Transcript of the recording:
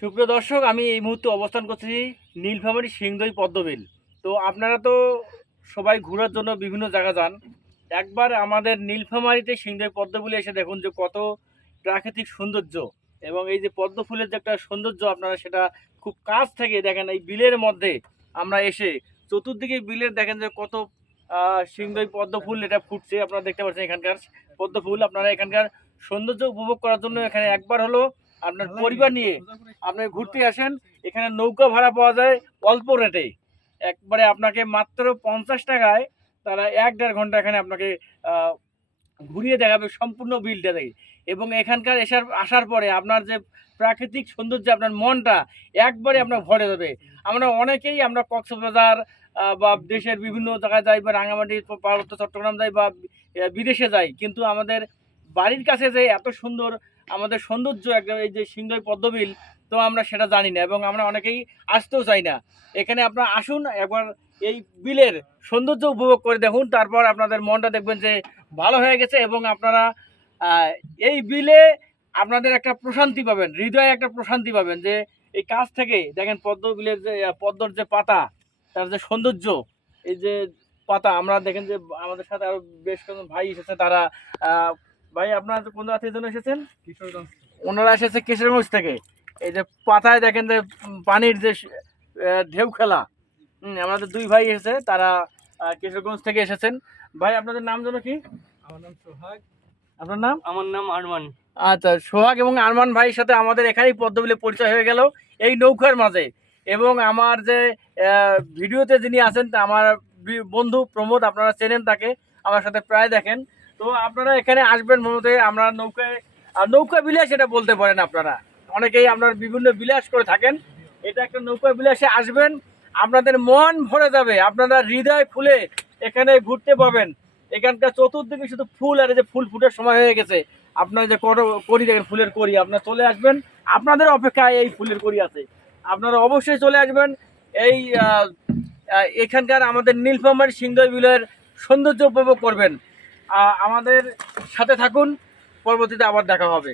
সুপ্রিয় দর্শক, আমি এই মুহূর্তে অবস্থান করছি নীলফামারী সিংদই পদ্মবিল। তো আপনারা তো সবাই ঘোরার জন্য বিভিন্ন জায়গা যান। একবার আমাদের নীলফামারীতে সিংদই পদ্মবিলে এসে দেখুন যে কত প্রাকৃতিক সৌন্দর্য এবং এই যে পদ্ম ফুলের যে একটা সৌন্দর্য, আপনারা সেটা খুব কাছ থেকে দেখেন। এই বিলের মধ্যে আমরা এসে চতুর্দিকে বিলের দেখেন যে কত সিংদই পদ্ম ফুল এটা ফুটছে। আপনারা দেখতে পাচ্ছেন এখানকার পদ্ম ফুল। আপনারা এখানকার সৌন্দর্য উপভোগ করার জন্য এখানে একবার হলো আপনার পরিবার নিয়ে আপনি ঘুরতে আসেন। এখানে নৌকা ভাড়া পাওয়া যায় অল্প রেটে, একবারে আপনাকে মাত্র 50 টাকায় তারা 1-1.5 ঘন্টা এখানে আপনাকে ঘুরিয়ে দেখাবে সম্পূর্ণ বিলটা দেখে। এবং এখানকার আসার পরে আপনার যে প্রাকৃতিক সৌন্দর্য, আপনার মনটা একবারে আপনার ভরে যাবে। আমরা অনেকেই আমরা কক্সবাজার বা দেশের বিভিন্ন জায়গায় যাই, বা রাঙামাটি, পার্বত্য চট্টগ্রাম যাই, বা বিদেশে যাই, কিন্তু আমাদের বাড়ির কাছে যে এত সুন্দর আমাদের সৌন্দর্য একদম এই যে সিংদই পদ্মবিল, তো আমরা সেটা জানি না এবং আমরা অনেকেই আসতেও চাই না। এখানে আপনারা আসুন, একবার এই বিলের সৌন্দর্য উপভোগ করে দেখুন, তারপর আপনাদের মনটা দেখবেন যে ভালো হয়ে গেছে। এবং আপনারা এই বিলে আপনাদের একটা প্রশান্তি পাবেন, হৃদয়ে একটা প্রশান্তি পাবেন যে এই কাছ থেকে দেখেন পদ্ম বিলের যে পদ্মর যে পাতা, তার যে সৌন্দর্য, এই যে পাতা আমরা দেখেন যে আমাদের সাথে আরো বেশ কয়েকজন ভাই এসেছে। তারা ভাই, আপনার কোন আত্মীয় জন এসেছেন? কিশোরগঞ্জ। ওনারা এসেছে কিশোরগঞ্জ থেকে। এই যে পাতায় দেখেন যে পানির যে ঢেউ খেলা, আমাদের দুই ভাই এসেছে, তারা কিশোরগঞ্জ থেকে এসেছেন। ভাই, আপনাদের নাম যেন কি? আমার নাম সোহাগ। আপনার নাম? আমার নাম আরমান। আচ্ছা, সোহাগ এবং আরমান ভাইয়ের সাথে আমাদের এখানেই পদ্মবিলে পরিচয় হয়ে গেল এই নৌকার মাঝে। এবং আমার যে ভিডিওতে যিনি আছেন তা আমার বন্ধু প্রমোদ, আপনারা চেনেন তাকে, আমার সাথে প্রায় দেখেন। তো আপনারা এখানে আসবেন মূলত আমরা নৌকা বিলাস এটা বলতে পারেন। আপনারা অনেকেই আপনার বিভিন্ন বিলাস করে থাকেন, এটা একটা নৌকা বিলাসে আসবেন, আপনাদের মন ভরে যাবে, আপনারা হৃদয় খুলে এখানে ঘুরতে পাবেন। এখানকার চতুর্দিকে শুধু ফুল, আর এই যে ফুল ফুটার সময় হয়ে গেছে, আপনার যে করি দেখেন, ফুলের করি, আপনারা চলে আসবেন। আপনাদের অপেক্ষায় এই ফুলের করি আছে, আপনারা অবশ্যই চলে আসবেন। এই এখানকার আমাদের নীলফামারী সিংদই বিলের সৌন্দর্য উপভোগ করবেন। আমাদের সাথে থাকুন, পরবর্তীতে আবার দেখা হবে।